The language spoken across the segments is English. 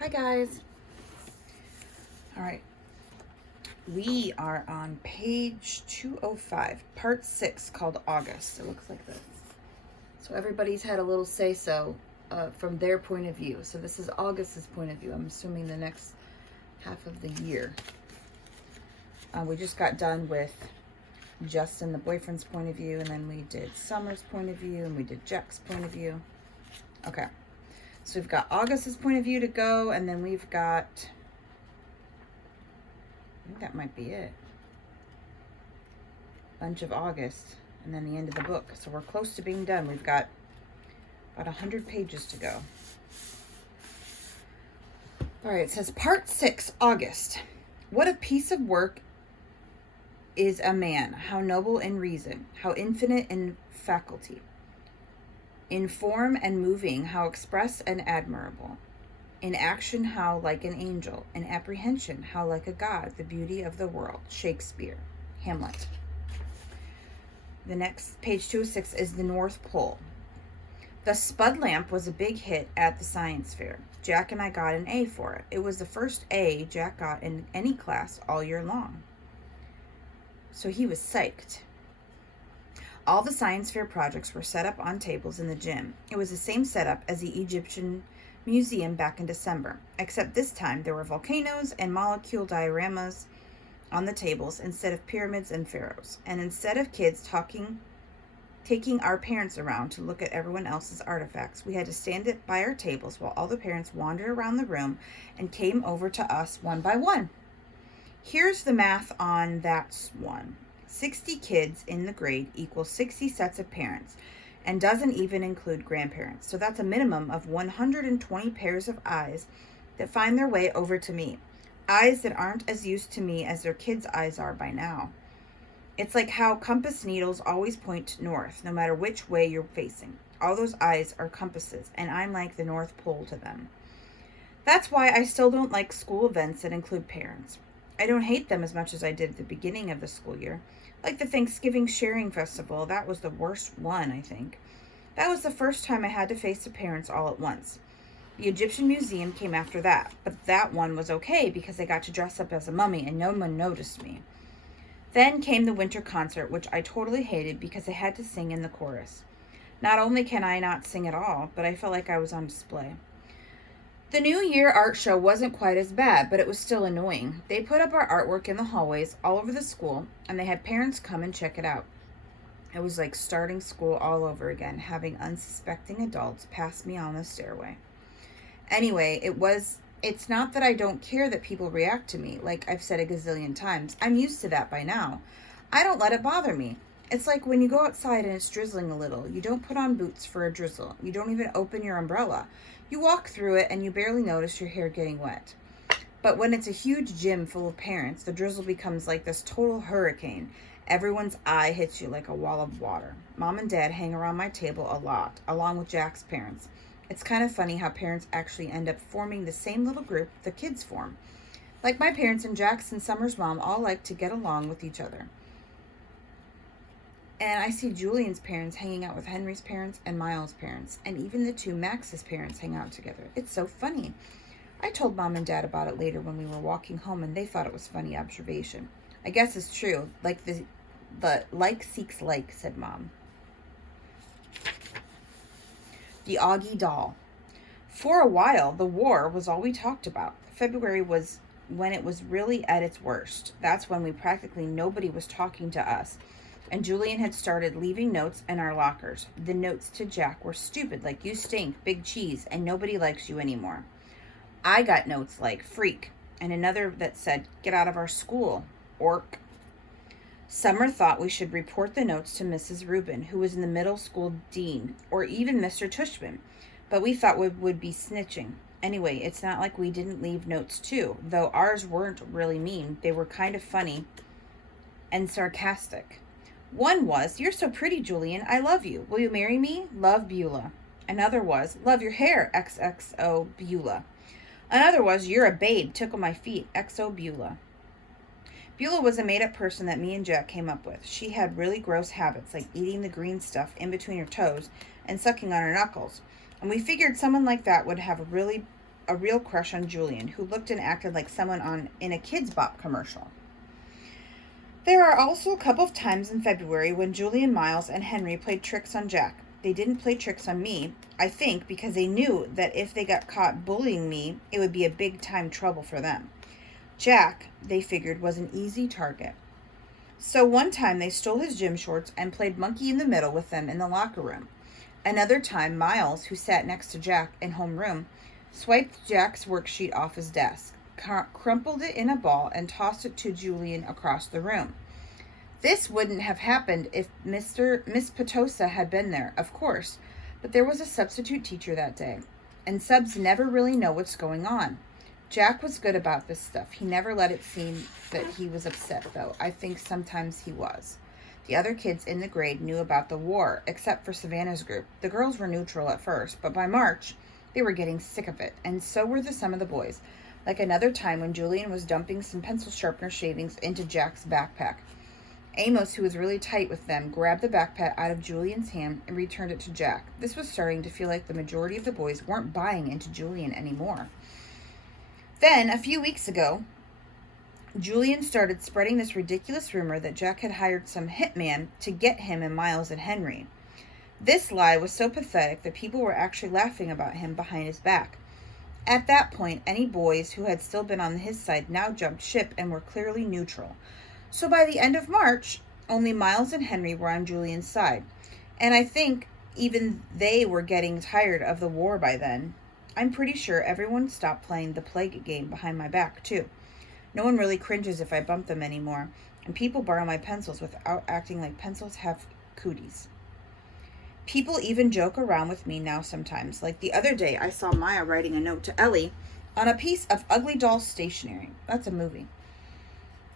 Hi guys. All right. We are on page 205, part 6, called August. It looks like this. So everybody's had a little say-so from their point of view. So this is August's point of view. I'm assuming the next half of the year. We just got done with Justin, the boyfriend's point of view, and then we did Summer's point of view, and we did Jack's point of view. Okay. So we've got August's point of view to go, and then we've got, I think that might be it. Bunch of August, and then the end of the book. So we're close to being done. We've got about 100 pages to go. All right, it says part 6, August. What a piece of work is a man, how noble in reason, how infinite in faculty. In form and moving, how express and admirable. In action, how like an angel. In apprehension, how like a god, the beauty of the world. Shakespeare. Hamlet. The next, page 206, is the North Pole. The Spud lamp was a big hit at the science fair. Jack and I got an A for it. It was the first A Jack got in any class all year long. So he was psyched. All the science fair projects were set up on tables in the gym. It was the same setup as the Egyptian Museum back in December, except this time there were volcanoes and molecule dioramas on the tables instead of pyramids and pharaohs. And instead of kids taking our parents around to look at everyone else's artifacts, we had to stand it by our tables while all the parents wandered around the room and came over to us one by one. Here's the math on that one. 60 kids in the grade equals 60 sets of parents and doesn't even include grandparents. So that's a minimum of 120 pairs of eyes that find their way over to me. Eyes that aren't as used to me as their kids' eyes are by now. It's like how compass needles always point north, no matter which way you're facing. All those eyes are compasses, and I'm like the North Pole to them. That's why I still don't like school events that include parents. I don't hate them as much as I did at the beginning of the school year. Like the Thanksgiving Sharing Festival, that was the worst one, I think. That was the first time I had to face the parents all at once. The Egyptian Museum came after that, but that one was okay because I got to dress up as a mummy and no one noticed me. Then came the winter concert, which I totally hated because I had to sing in the chorus. Not only can I not sing at all, but I felt like I was on display. The New Year art show wasn't quite as bad, but it was still annoying. They put up our artwork in the hallways all over the school, and they had parents come and check it out. It was like starting school all over again, having unsuspecting adults pass me on the stairway. Anyway, it's not that I don't care that people react to me, like I've said a gazillion times. I'm used to that by now. I don't let it bother me. It's like when you go outside and it's drizzling a little. You don't put on boots for a drizzle. You don't even open your umbrella. You walk through it and you barely notice your hair getting wet. But when it's a huge gym full of parents, the drizzle becomes like this total hurricane. Everyone's eye hits you like a wall of water. Mom and Dad hang around my table a lot, along with Jack's parents. It's kind of funny how parents actually end up forming the same little group the kids form. Like my parents and Jack's and Summer's mom all like to get along with each other. And I see Julian's parents hanging out with Henry's parents and Miles' parents, and even the two Max's parents hang out together. It's so funny. I told Mom and Dad about it later when we were walking home, and they thought it was funny observation. I guess it's true. Like the like seeks like, said Mom. The Augie doll. For a while, the war was all we talked about. February was when it was really at its worst. That's when practically nobody was talking to us. And Julian had started leaving notes in our lockers. The notes to Jack were stupid, like you stink, big cheese, and nobody likes you anymore. I got notes like freak, and another that said get out of our school, orc. Summer thought we should report the notes to Mrs. Rubin, who was in the middle school dean, or even Mr. Tushman, but we thought we would be snitching. Anyway, it's not like we didn't leave notes too, though ours weren't really mean. They were kind of funny and sarcastic. One was, you're so pretty, Julian. I love you. Will you marry me? Love, Beulah. Another was, love your hair, XXO, Beulah. Another was, you're a babe. Tickle my feet, XO, Beulah. Beulah was a made-up person that me and Jack came up with. She had really gross habits, like eating the green stuff in between her toes and sucking on her knuckles. And we figured someone like that would have a real crush on Julian, who looked and acted like someone in a Kids Bop commercial. There are also a couple of times in February when Julian, Miles, and Henry played tricks on Jack. They didn't play tricks on me, I think, because they knew that if they got caught bullying me, it would be a big-time trouble for them. Jack, they figured, was an easy target. So one time they stole his gym shorts and played monkey in the middle with them in the locker room. Another time, Miles, who sat next to Jack in homeroom, swiped Jack's worksheet off his desk, crumpled it in a ball, and tossed it to Julian across the room. This wouldn't have happened if Miss Petosa had been there, of course, but there was a substitute teacher that day, and subs never really know what's going on. Jack was good about this stuff. He never let it seem that he was upset, though. I think sometimes he was. The other kids in the grade knew about the war, except for Savannah's group. The girls were neutral at first, but by March, they were getting sick of it, and so were some of the boys. Like another time when Julian was dumping some pencil sharpener shavings into Jack's backpack. Amos, who was really tight with them, grabbed the backpack out of Julian's hand and returned it to Jack. This was starting to feel like the majority of the boys weren't buying into Julian anymore. Then, a few weeks ago, Julian started spreading this ridiculous rumor that Jack had hired some hitman to get him and Miles and Henry. This lie was so pathetic that people were actually laughing about him behind his back. At that point, any boys who had still been on his side now jumped ship and were clearly neutral. So by the end of March, only Miles and Henry were on Julian's side. And I think even they were getting tired of the war by then. I'm pretty sure everyone stopped playing the plague game behind my back, too. No one really cringes if I bump them anymore, and people borrow my pencils without acting like pencils have cooties. People even joke around with me now sometimes. Like the other day, I saw Maya writing a note to Ellie on a piece of Ugly Doll stationery. That's a movie.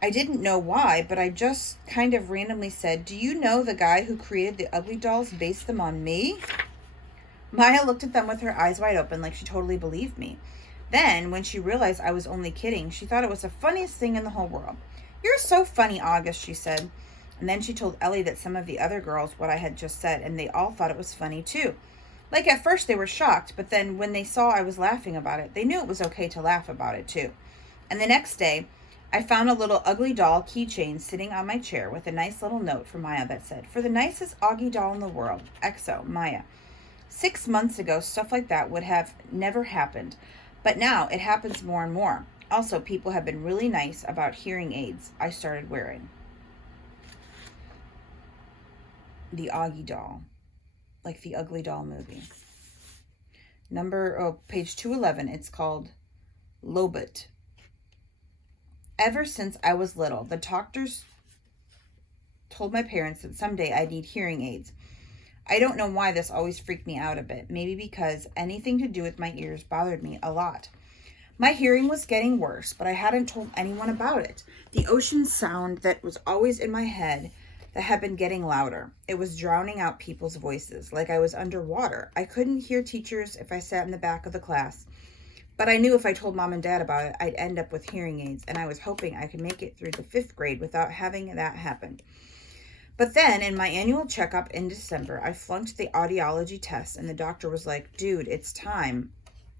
I didn't know why, but I just kind of randomly said, "Do you know the guy who created the Ugly Dolls based them on me?" Maya looked at them with her eyes wide open like she totally believed me. Then, when she realized I was only kidding, she thought it was the funniest thing in the whole world. "You're so funny, August," she said. And then she told Ellie that some of the other girls what I had just said, and they all thought it was funny too. Like at first they were shocked, but then when they saw I was laughing about it, they knew it was okay to laugh about it too. And the next day, I found a little Ugly Doll keychain sitting on my chair with a nice little note from Maya that said, "For the nicest Augie doll in the world, XO, Maya." 6 months ago, stuff like that would have never happened, but now it happens more and more. Also, people have been really nice about hearing aids I started wearing. The Augie doll, like the Ugly Doll movie. Page 211, it's called Lobot. Ever since I was little, the doctors told my parents that someday I'd need hearing aids. I don't know why this always freaked me out a bit. Maybe because anything to do with my ears bothered me a lot. My hearing was getting worse, but I hadn't told anyone about it. The ocean sound that was always in my head that had been getting louder. It was drowning out people's voices, like I was underwater. I couldn't hear teachers if I sat in the back of the class. But I knew if I told Mom and Dad about it, I'd end up with hearing aids, and I was hoping I could make it through the 5th grade without having that happen. But then, in my annual checkup in December, I flunked the audiology test, and the doctor was like, "Dude, it's time."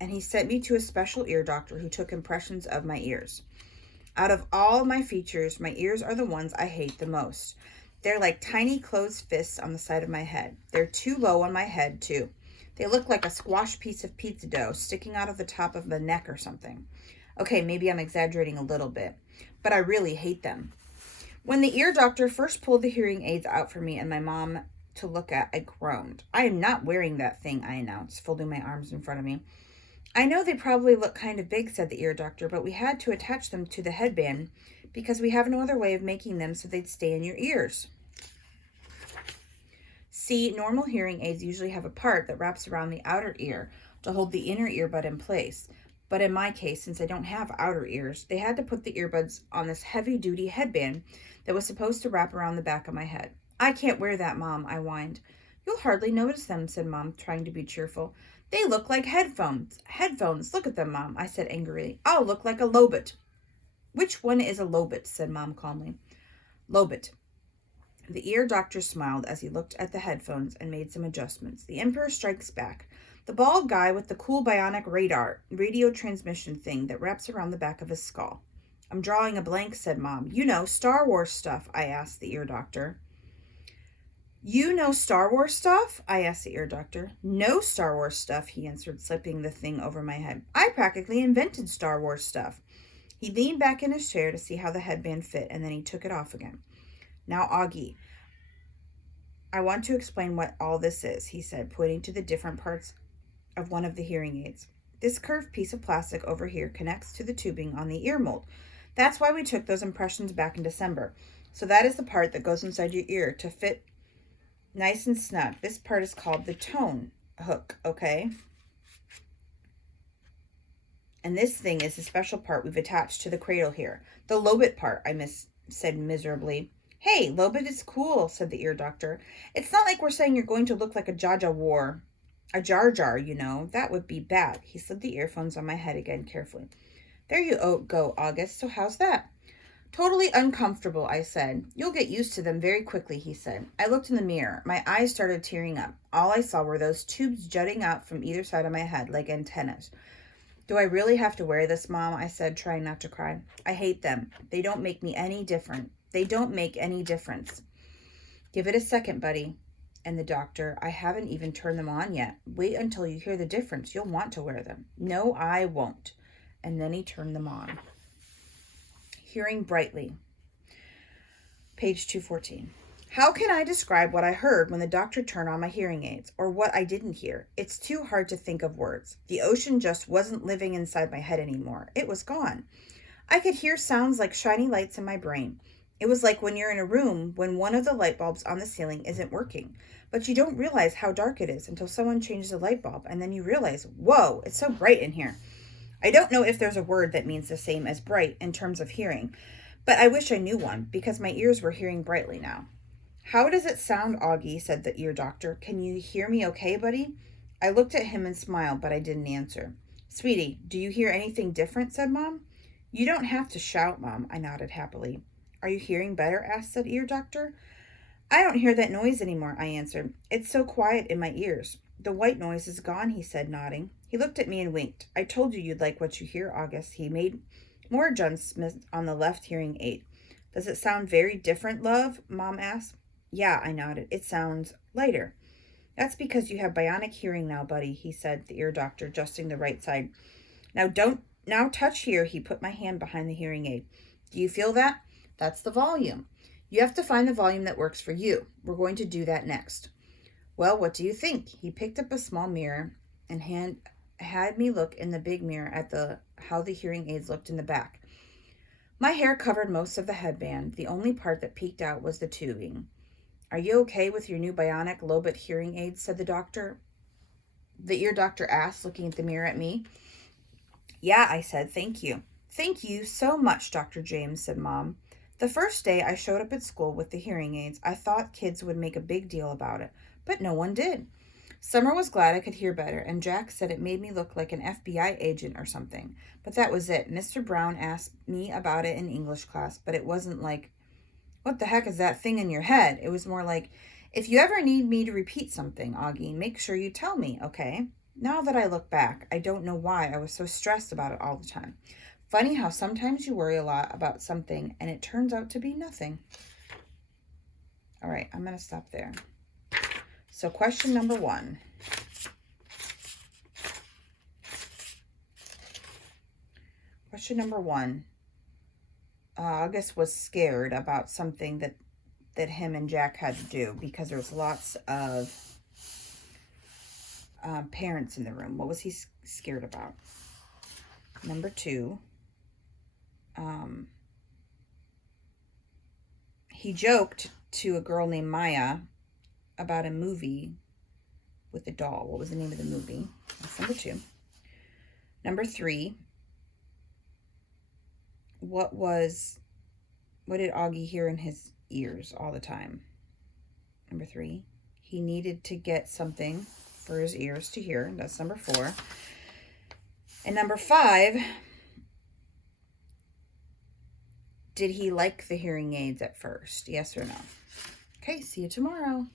And he sent me to a special ear doctor who took impressions of my ears. Out of all my features, my ears are the ones I hate the most. They're like tiny closed fists on the side of my head. They're too low on my head, too. They look like a squashed piece of pizza dough sticking out of the top of the neck or something. Okay, maybe I'm exaggerating a little bit, but I really hate them. When the ear doctor first pulled the hearing aids out for me and my mom to look at, I groaned. "I am not wearing that thing," I announced, folding my arms in front of me. "I know they probably look kind of big," said the ear doctor, "but we had to attach them to the headband because we have no other way of making them so they'd stay in your ears. See, normal hearing aids usually have a part that wraps around the outer ear to hold the inner earbud in place. But in my case, since I don't have outer ears, they had to put the earbuds on this heavy-duty headband that was supposed to wrap around the back of my head. "I can't wear that, Mom," I whined. "You'll hardly notice them," said Mom, trying to be cheerful. "They look like headphones. Headphones, look at them, Mom," I said angrily. "I'll look like a lobot." "Which one is a lobot?" said Mom calmly. "Lobot." The ear doctor smiled as he looked at the headphones and made some adjustments. "The Emperor Strikes Back. The bald guy with the cool bionic radio transmission thing that wraps around the back of his skull. I'm drawing a blank, said Mom. You know, Star Wars stuff, I asked the ear doctor. You know Star Wars stuff? I asked the ear doctor. No Star Wars stuff, he answered, slipping the thing over my head. I practically invented Star Wars stuff. He leaned back in his chair to see how the headband fit, and then he took it off again. Now, Augie, I want to explain what all this is, he said, pointing to the different parts of one of the hearing aids. This curved piece of plastic over here connects to the tubing on the ear mold. That's why we took those impressions back in December. So that is the part that goes inside your ear to fit nice and snug. This part is called the tone hook, okay? And this thing is the special part we've attached to the cradle here. The lobit part, I said miserably. Hey, lobit is cool, said the ear doctor. It's not like we're saying you're going to look like a Jar Jar, you know. That would be bad. He slid the earphones on my head again carefully. There you go, August. So how's that? Totally uncomfortable, I said. You'll get used to them very quickly, he said. I looked in the mirror. My eyes started tearing up. All I saw were those tubes jutting out from either side of my head like antennas. Do I really have to wear this, Mom? I said, trying not to cry. I hate them. They don't make me any different. They don't make any difference. Give it a second, buddy. And the doctor, I haven't even turned them on yet. Wait until you hear the difference. You'll want to wear them. No, I won't. And then he turned them on. Hearing brightly. Page 214. How can I describe what I heard when the doctor turned on my hearing aids, or what I didn't hear? It's too hard to think of words. The ocean just wasn't living inside my head anymore. It was gone. I could hear sounds like shiny lights in my brain. It was like when you're in a room when one of the light bulbs on the ceiling isn't working, but you don't realize how dark it is until someone changes the light bulb, and then you realize, whoa, it's so bright in here. I don't know if there's a word that means the same as bright in terms of hearing, but I wish I knew one because my ears were hearing brightly now. How does it sound, Augie? Said the ear doctor. Can you hear me okay, buddy? I looked at him and smiled, but I didn't answer. Sweetie, do you hear anything different? Said Mom. You don't have to shout, Mom. I nodded happily. Are you hearing better? Asked the ear doctor. I don't hear that noise anymore, I answered. It's so quiet in my ears. The white noise is gone, he said, nodding. He looked at me and winked. I told you you'd like what you hear, August. He made more adjustments on the left hearing aid. Does it sound very different, love? Mom asked. Yeah, I nodded. It sounds lighter. That's because you have bionic hearing now, buddy, he said, the ear doctor, adjusting the right side. Now touch here. He put my hand behind the hearing aid. Do you feel that? That's the volume. You have to find the volume that works for you. We're going to do that next. Well, what do you think? He picked up a small mirror and had me look in the big mirror at how the hearing aids looked in the back. My hair covered most of the headband. The only part that peeked out was the tubing. Are you okay with your new bionic lobit hearing aids? Said the doctor. The ear doctor asked, looking at the mirror at me. Yeah, I said, thank you. Thank you so much, Dr. James, said Mom. The first day I showed up at school with the hearing aids, I thought kids would make a big deal about it, but no one did. Summer was glad I could hear better, and Jack said it made me look like an FBI agent or something. But that was it. Mr. Brown asked me about it in English class, but it wasn't like, what the heck is that thing in your head? It was more like, if you ever need me to repeat something, Augie, make sure you tell me, okay? Now that I look back, I don't know why I was so stressed about it all the time. Funny how sometimes you worry a lot about something and it turns out to be nothing. All right, I'm going to stop there. So question number 1. Question number 1. August was scared about something that him and Jack had to do because there was lots of parents in the room. What was he scared about? Number 2. He joked to a girl named Maya about a movie with a doll. What was the name of the movie? That's number 2. Number 3. What did Augie hear in his ears all the time? Number 3. He needed to get something for his ears to hear. That's number 4. And number 5. Did he like the hearing aids at first? Yes or no? Okay, see you tomorrow.